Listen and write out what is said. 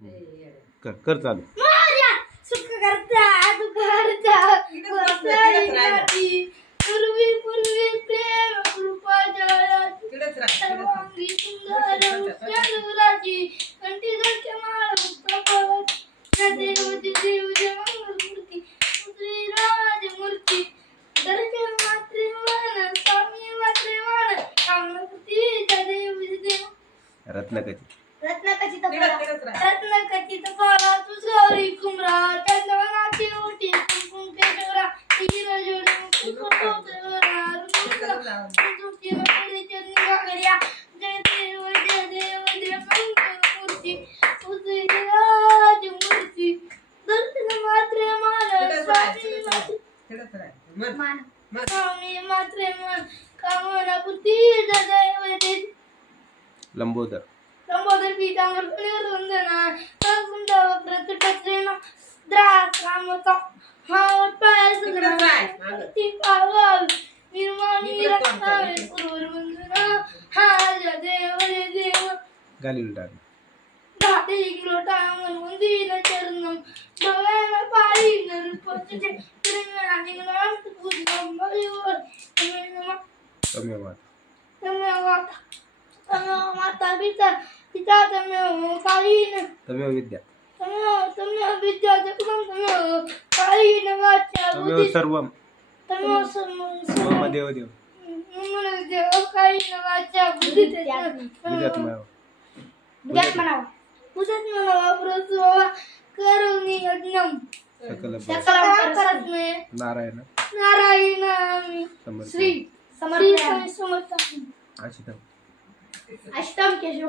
कर कर चालू. सुख करता दुखहरता वसाई पूर्वी पूर्वी प्रेम कृपा जळाची सर्वांगी सुंदर चालुराची कंठी धरके माळ उत्तमवत देवची देवची मंगलमूर्ती श्री राजमूर्ती दर्शन मात्रे मान स्वामी मात्रे मान कामनपती देवची देव रत्नाकची रत्नाकची तपाला तू गौरी कुमरा चंदनाची ओटी कुंकुम केशवरा हिरा जोडी कुंकुम तुझी नकळी चंदी गागरिया जय देव मंगलमूर्ती तुझी राजमूर्ती दर्शन मात्रे मान स्वामी मात्रे मान कामनापती देव लंबोदर पीतांबर वंदना सुंदर व्रत टचरेना द्रास रामता हा पाय सुंदर ती पावल निर्माणी रत्नावे पुरवर वंदना हा देव गालिलदार दाते इग्लोटा मन वंदीन चरणम डोळ्याला पाळी नरूपचे प्रेमना निगनाम पूजनम भविवर धन्यवाद माता पिता पिता तमेव कालीन तमेव विद्या तमेव विद्या तमेव कालीन वाचा तमेव सर्वम तमेव सर्वम देव देव मन देव कालीन वाचा बुद्धि विद्यात्मय बुद्धत्मनावा प्रसवा करुणी यज्ञम सकलम परस्मै नारायण श्री समर्थ आशितम अष्टम केशव